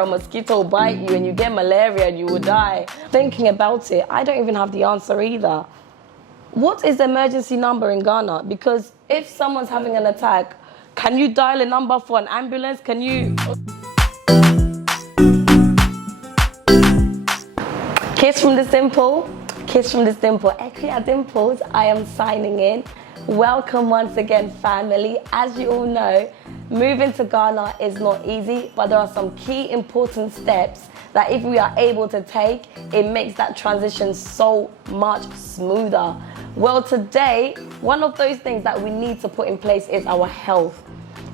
a mosquito will bite you and you get malaria and you will die. Thinking about it, I don't even have the answer either. What is the emergency number in Ghana? Because if someone's having an attack, can you dial a number for an ambulance? Can you... Kiss from this dimple. Kiss from this dimple. Akua Dimples, I am signing in. Welcome once again, family. As you all know, moving to Ghana is not easy, but there are some key important steps that if we are able to take, it makes that transition so much smoother. Well, today, one of those things that we need to put in place is our health.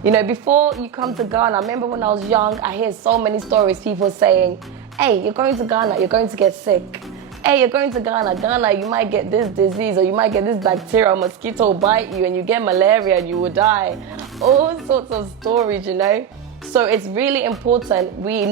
You know, before you come to Ghana, I remember when I was young, I hear so many stories, people saying, hey, you're going to Ghana, you're going to get sick. Hey, you're going to Ghana, you might get this disease or you might get this bacteria or mosquito will bite you and you get malaria and you will die. All sorts of stories, you know. So it's really important we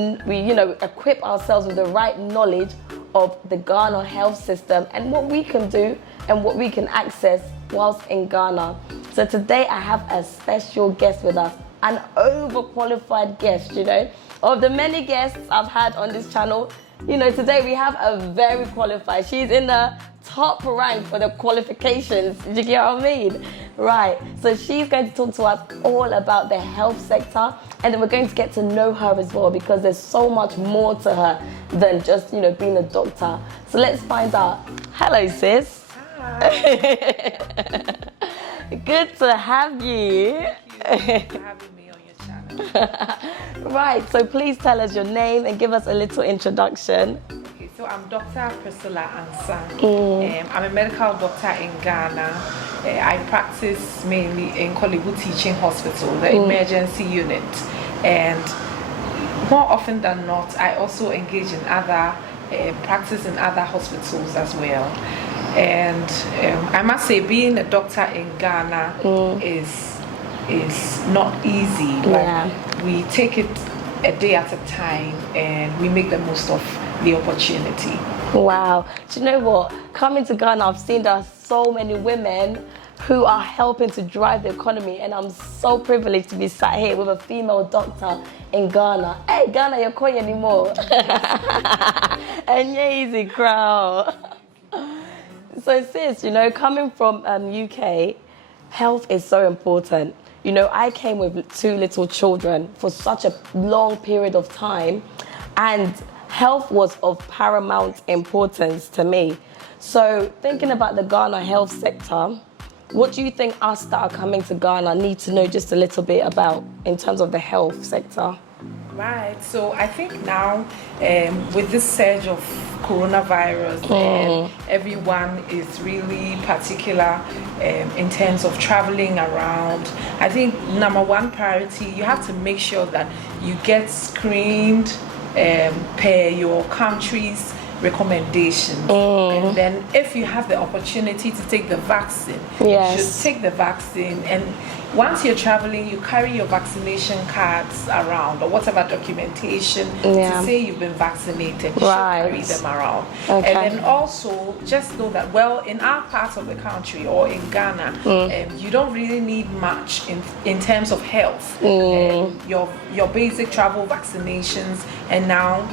equip ourselves with the right knowledge of the Ghana health system and what we can do and what we can access whilst in Ghana. So today I have a special guest with us, an overqualified guest, you know. Of the many guests I've had on this channel, you know, today we have a very qualified. She's in the top rank for the qualifications. Do you get what I mean? Right. So she's going to talk to us all about the health sector, and then we're going to get to know her as well because there's so much more to her than just, you know, being a doctor. So let's find out. Hello, sis. Hi. Good to have you. Thank you for having me on your channel. Right, so please tell us your name and give us a little introduction. Okay, so I'm Dr. Priscilla Ansah. I'm a medical doctor in Ghana. I practice mainly in Kolebu Teaching Hospital, the emergency unit. And more often than not, I also engage in other practice in other hospitals as well. And I must say, being a doctor in Ghana is not easy. But we take it a day at a time and we make the most of the opportunity. Wow. Do you know what? Coming to Ghana, I've seen there are so many women who are helping to drive the economy, and I'm so privileged to be sat here with a female doctor in Ghana. Hey, Ghana, you're calling anymore. And easy crowd. So sis, you know, coming from UK, health is so important. You know, I came with 2 little children for such a long period of time, and health was of paramount importance to me. So thinking about the Ghana health sector, what do you think us that are coming to Ghana need to know just a little bit about in terms of the health sector? Right, so I think now with this surge of coronavirus, everyone is really particular in terms of traveling around. I think number one priority, you have to make sure that you get screened per your country's recommendations. And then if you have the opportunity to take the vaccine, you should take the vaccine. And once you're traveling, you carry your vaccination cards around or whatever documentation to say you've been vaccinated. You should carry them around. And then also just know that, well, in our part of the country or in Ghana, you don't really need much in terms of health. Your basic travel vaccinations, and now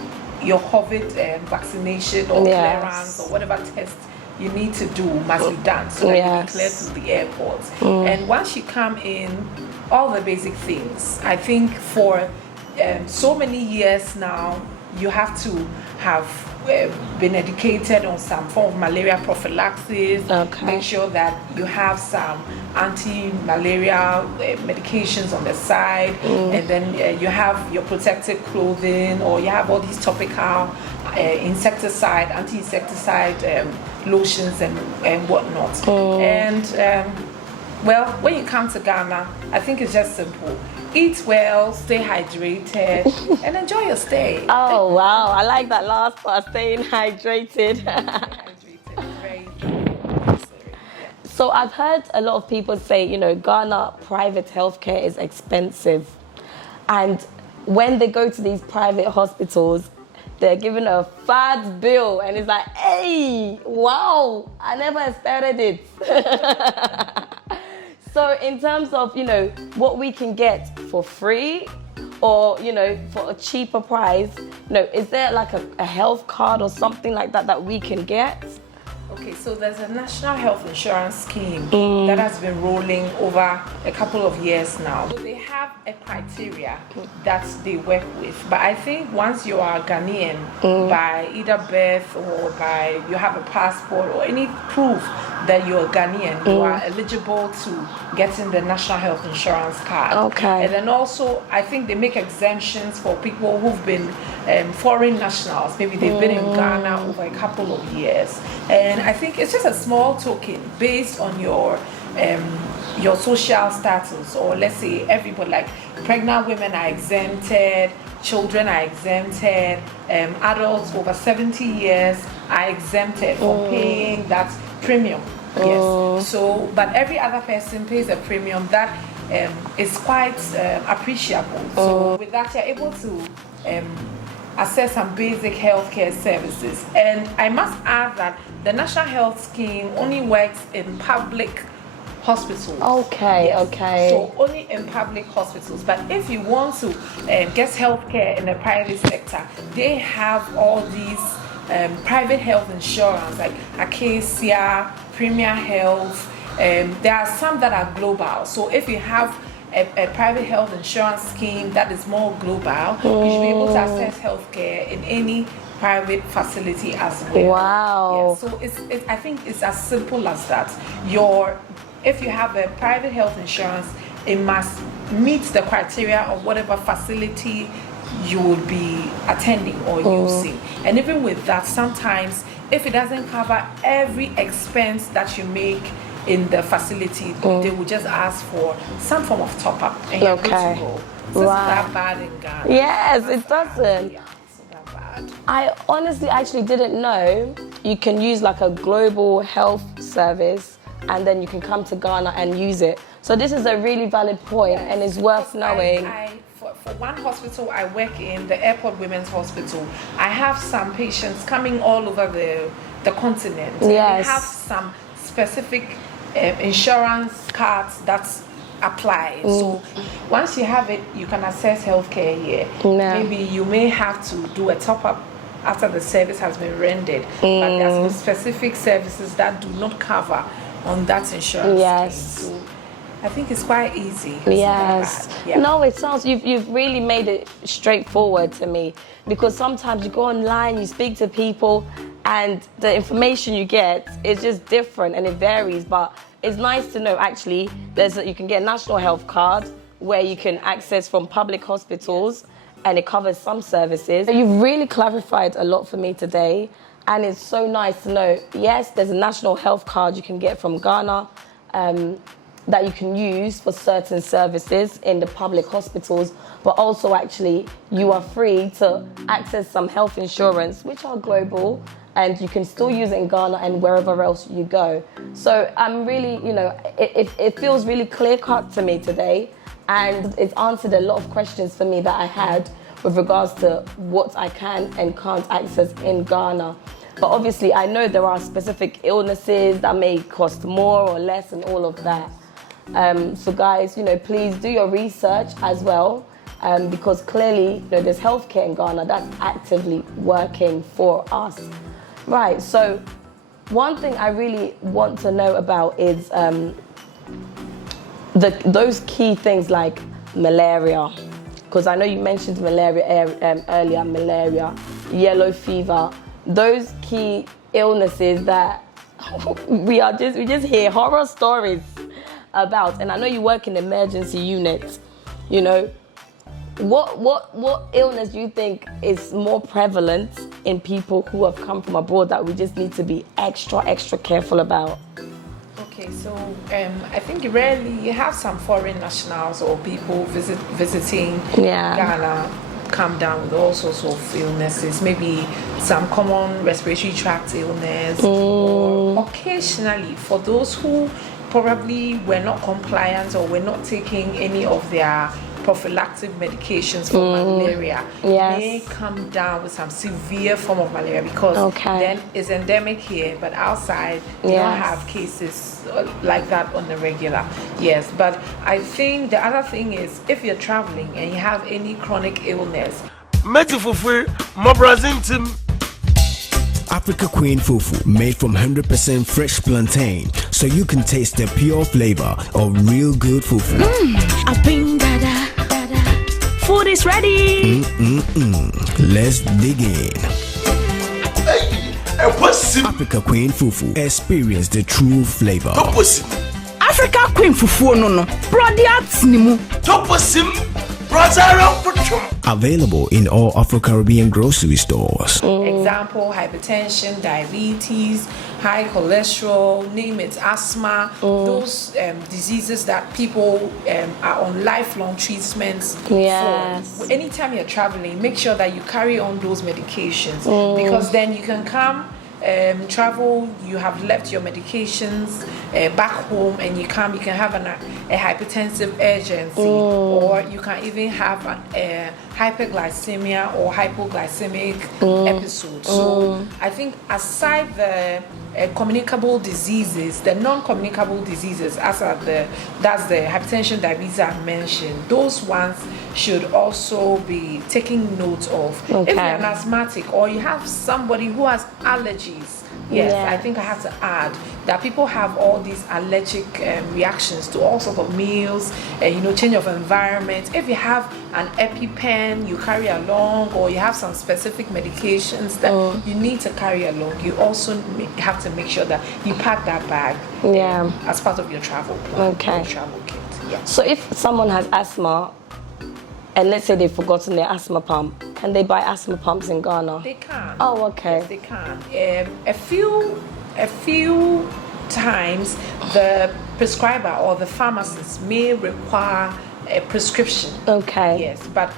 your COVID vaccination or clearance or whatever test you need to do must be done so that you can clear through the airports. And once you come in, all the basic things. I think for so many years now, you have to have been educated on some form of malaria prophylaxis. Make sure that you have some anti-malaria medications on the side, and then you have your protective clothing, or you have all these topical insecticide, anti-insecticide lotions and whatnot. And well, when you come to Ghana, I think it's just simple. Eat well, stay hydrated, and enjoy your stay. Oh, wow. I like that last part, staying hydrated. So I've heard a lot of people say, you know, Ghana private healthcare is expensive. And when they go to these private hospitals, they're given a fat bill, and it's like, hey, wow, I never expected it. So in terms of, you know, what we can get for free or, you know, for a cheaper price, you know, is there like a health card or something like that that we can get? Okay, so there's a national health insurance scheme that has been rolling over a couple of years now. So they have a criteria that they work with. But I think once you are Ghanaian by either birth or by you have a passport or any proof that you're Ghanaian, you are eligible to get in the national health insurance card. Okay. And then also, I think they make exemptions for people who've been foreign nationals. Maybe they've been in Ghana over a couple of years. And I think it's just a small token based on your social status, or let's say everybody, like pregnant women are exempted, children are exempted, adults over 70 years are exempted for paying that premium. Yes. So, but every other person pays a premium that is quite appreciable. So with that, you're able to access some basic healthcare services. And I must add that the National Health Scheme only works in public hospitals. Okay, Yes. okay. So only in public hospitals. But if you want to get healthcare in the private sector, they have all these private health insurance like Akua, Premier Health. There are some that are global. So if you have a private health insurance scheme that is more global, you should be able to access healthcare in any private facility as well. Wow. Yeah, so I think it's as simple as that. If you have a private health insurance, it must meet the criteria of whatever facility you would be attending or using. And even with that, sometimes if it doesn't cover every expense that you make in the facility, they will just ask for some form of top up and you're good to go. So it's that bad in Ghana. Yes, it doesn't. Yeah, it's not that bad. I honestly actually didn't know you can use like a global health service and then you can come to Ghana and use it. So this is a really valid point and it's worth knowing. For one hospital I work in, the Airport Women's Hospital, I have some patients coming all over the continent. Yes. We have some specific insurance cards that's applied. So once you have it, you can access healthcare here. Yeah. Maybe you may have to do a top up after the service has been rendered, but there are specific services that do not cover on that insurance. Yes. scheme. So I think it's quite easy. It's Yes. not bad. Yeah. No, it sounds you've really made it straightforward to me, because sometimes you go online, you speak to people, and the information you get is just different and it varies. But it's nice to know actually you can get a national health card where you can access from public hospitals, and it covers some services. You've really clarified a lot for me today, and it's so nice to know. Yes, there's a national health card you can get from Ghana. That you can use for certain services in the public hospitals, but also actually you are free to access some health insurance, which are global, and you can still use it in Ghana and wherever else you go. So I'm really, it feels really clear cut to me today, and it's answered a lot of questions for me that I had with regards to what I can and can't access in Ghana. But obviously I know there are specific illnesses that may cost more or less and all of that. So guys, please do your research as well, because clearly there's healthcare in Ghana that's actively working for us. Right, so one thing I really want to know about is those key things like malaria, because I know you mentioned malaria earlier, malaria, yellow fever, those key illnesses that we just hear horror stories about. And I know you work in emergency units. What illness do you think is more prevalent in people who have come from abroad that we just need to be extra careful about? Okay, so I think rarely you have some foreign nationals or people visiting Ghana come down with all sorts of illnesses, maybe some common respiratory tract illness, or occasionally for those who probably were not compliant or were not taking any of their prophylactic medications for malaria may come down with some severe form of malaria, because then it's endemic here, but outside you don't have cases like that on the regular. Yes, but I think the other thing is, if you're traveling and you have any chronic illness, Africa Queen Fufu, made from 100% fresh plantain, so you can taste the pure flavor of real good fufu. Food is ready. Let's dig in. Africa Queen Fufu, experience the true flavor. Africa Queen Fufu no products nimu. Available in all Afro-Caribbean grocery stores. Example, hypertension, diabetes, high cholesterol, name it, asthma, those diseases that people are on lifelong treatments for. Anytime you're traveling, make sure that you carry on those medications, because then you can come travel, you have left your medications back home, and you can have a hypertensive urgency, or you can even have a hyperglycemia or hypoglycemic episode. So I think aside the communicable diseases, the non-communicable diseases, that's the hypertension, diabetes I mentioned, those ones should also be taken note of. If you're an asthmatic or you have somebody who has allergies, I think I have to add that people have all these allergic reactions to all sorts of meals, change of environment. If you have an EpiPen you carry along, or you have some specific medications that you need to carry along, you also have to make sure that you pack that bag as part of your travel plan, your travel kit. So if someone has asthma, and let's say they've forgotten their asthma pump, can they buy asthma pumps in Ghana? They can. Oh, okay. Yes, they can. A few times the prescriber or the pharmacist may require a prescription. Okay. Yes, but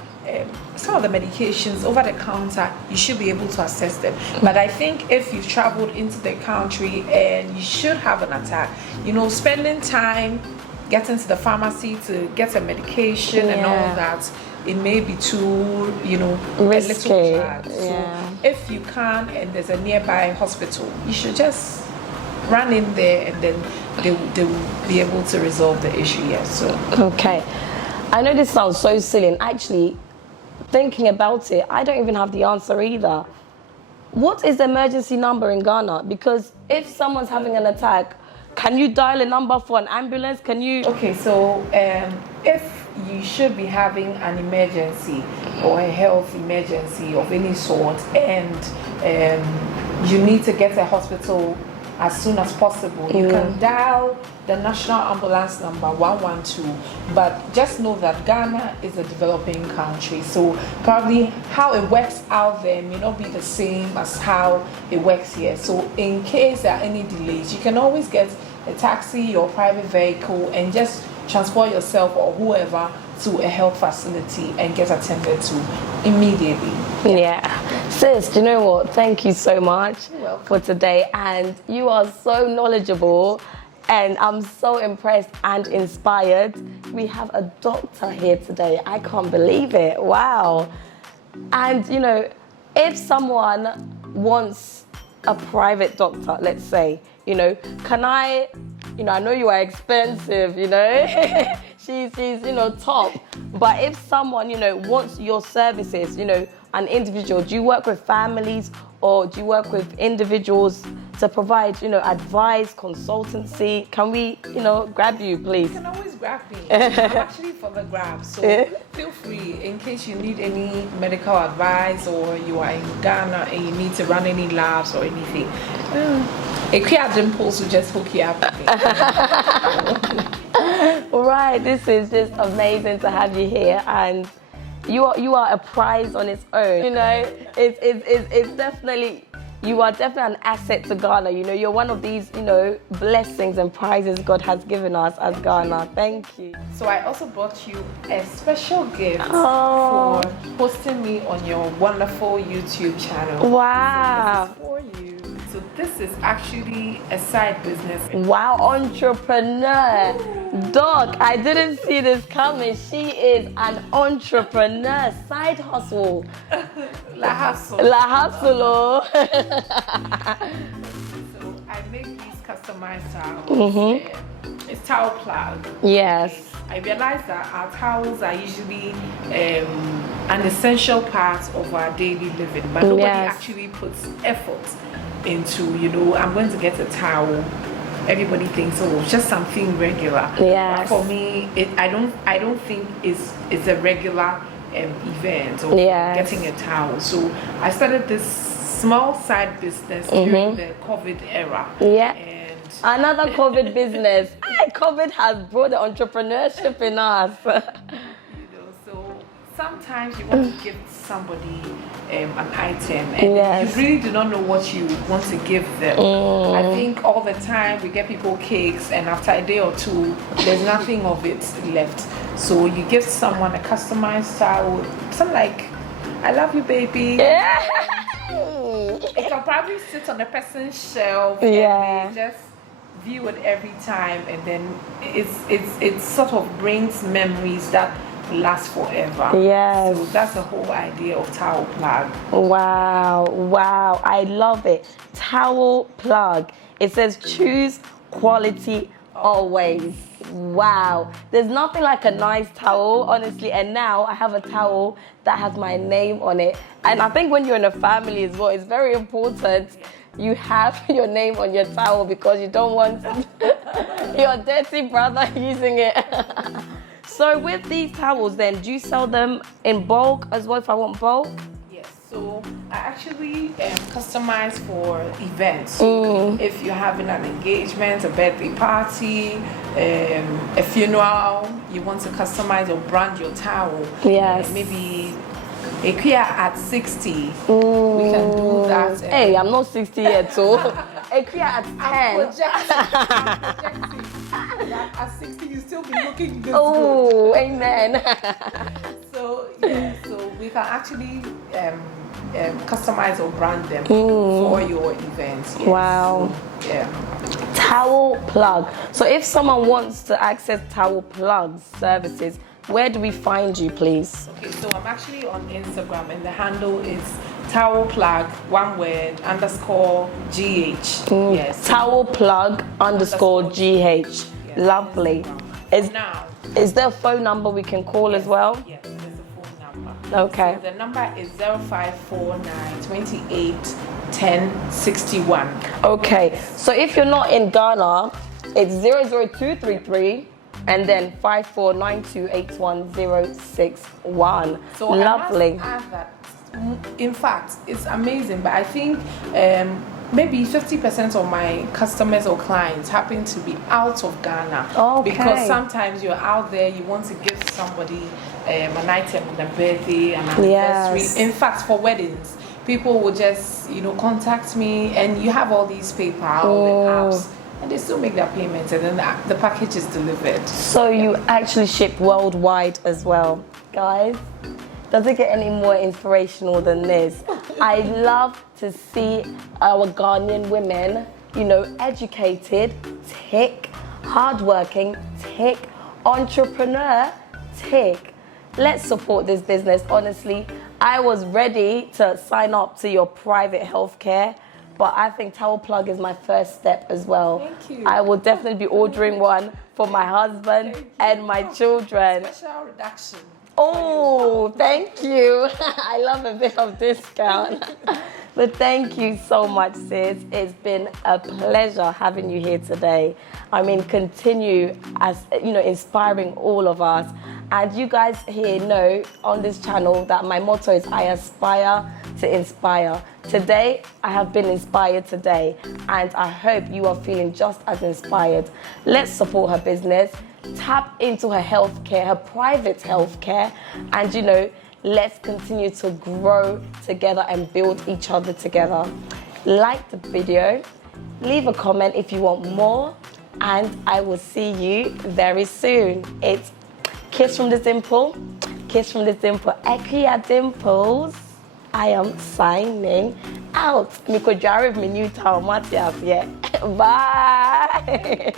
some of the medications over the counter, you should be able to access them. But I think if you've traveled into the country and you should have an attack, spending time getting to the pharmacy to get a medication and all that, it may be too, risky. A little charge. So if you can and there's a nearby hospital, you should just run in there, and then they will be able to resolve the issue. Okay. I know this sounds so silly, and actually, thinking about it, I don't even have the answer either. What is the emergency number in Ghana? Because if someone's having an attack, can you dial a number for an ambulance? Can you? Okay, so if you should be having an emergency or a health emergency of any sort, and you need to get to a hospital as soon as possible, you can dial the national ambulance number 112. But just know that Ghana is a developing country, so probably how it works out there may not be the same as how it works here. So in case there are any delays, you can always get a taxi or private vehicle and just transport yourself or whoever to a health facility and get attended to immediately. Sis, do you know what? Thank you so much for today, and you are so knowledgeable, and I'm so impressed and inspired. We have a doctor here today. I can't believe it. Wow. And if someone wants a private doctor, let's say, can I know you are expensive, she's top. But if someone, wants your services, an individual, do you work with families or do you work with individuals to provide, advice, consultancy? Can we, grab you, please? You can always grab me. I'm actually for the grab, so feel free in case you need any medical advice, or you are in Ghana and you need to run any labs or anything. Akua Dimples will just hook you up with me. All right, this is just amazing to have you here, and you are a prize on its own. It's definitely. You are definitely an asset to Ghana. You're one of these, blessings and prizes God has given us as Ghana. Thank you. So I also brought you a special gift for hosting me on your wonderful YouTube channel. Wow. So this is for you. So So this is actually a side business. Wow, entrepreneur. Dog, I didn't see this coming. She is an entrepreneur. Side hustle. La hustle. La hustle. So I make these customized towels. It's towel plug. Yes. I realize that our towels are usually an essential part of our daily living, but nobody actually puts effort into, I'm going to get a towel. Everybody thinks, oh, it's just something regular. Yes. But for me, I don't think it's a regular event or getting a towel. So I started this small side business during the COVID era. Yeah. And another COVID business. COVID has brought the entrepreneurship in us. So sometimes you want to give somebody an item and you really do not know what you want to give them. I think all the time we get people cakes and after a day or two there's nothing of it left. So you give someone a customized towel, something like, I love you, baby. Yeah. It can probably sit on a person's shelf Yeah. and they just view it every time, and then it sort of brings memories that last forever. Yes. So that's the whole idea of towel plug. Wow, I love it. Towel plug. It says choose quality always. Wow, there's nothing like a nice towel, honestly. And now I have a towel that has my name on it. And I think when you're in a family as well, it's very important you have your name on your towel because you don't want your dirty brother using it. So with these towels then, do you sell them in bulk as well if I want bulk? Yes, so I actually customize for events. So if you're having an engagement, a birthday party, a funeral, you want to customize or brand your towel. Yes. Maybe Akua at 60, we can do that. Hey, I'm not 60 yet, so Akua at 10. Projecting. At 60, you still be looking this Oh, amen. So we can actually customize or brand them for your events. Yes. Wow. So, yeah. Towel plug. So if someone wants to access towel plug services, where do we find you, please? Okay, so I'm actually on Instagram and the handle is towel plug, one word, _GH. Yes. Towel plug _GH. Yes. Lovely. Is there a phone number we can call as well? Yes, there's a phone number. Okay. So the number is 0549 28 10 61. Okay. So if you're not in Ghana, it's 00233 and then 54928161. So lovely. I must add that, in fact, it's amazing, but I think maybe 50% of my customers or clients happen to be out of Ghana. Okay. Because sometimes you're out there, you want to give somebody an item on their birthday, an anniversary. Yes. In fact, for weddings, people will just, contact me, and you have all these PayPal and apps, and they still make their payments, and then the package is delivered. So you actually ship worldwide as well. Guys, does it get any more inspirational than this? I love to see our Ghanaian women, educated, tick, hardworking, tick, entrepreneur, tick. Let's support this business. Honestly, I was ready to sign up to your private healthcare, but I think Towel Plug is my first step as well. Thank you. I will definitely be ordering one for my husband and my children. Special reduction. Oh, thank you. I love a bit of discount. But thank you so much, sis. It's been a pleasure having you here today. I mean, continue inspiring all of us. And you guys here know on this channel that my motto is I aspire to inspire. Today, I have been inspired today, and I hope you are feeling just as inspired. Let's support her business, tap into her healthcare, her private healthcare, and let's continue to grow together and build each other together. Like the video, leave a comment if you want more, and I will see you very soon. It's Kiss from the Dimple, Akua Dimples. I am signing out. Me could drive me new town, Matthias, yeah. Bye.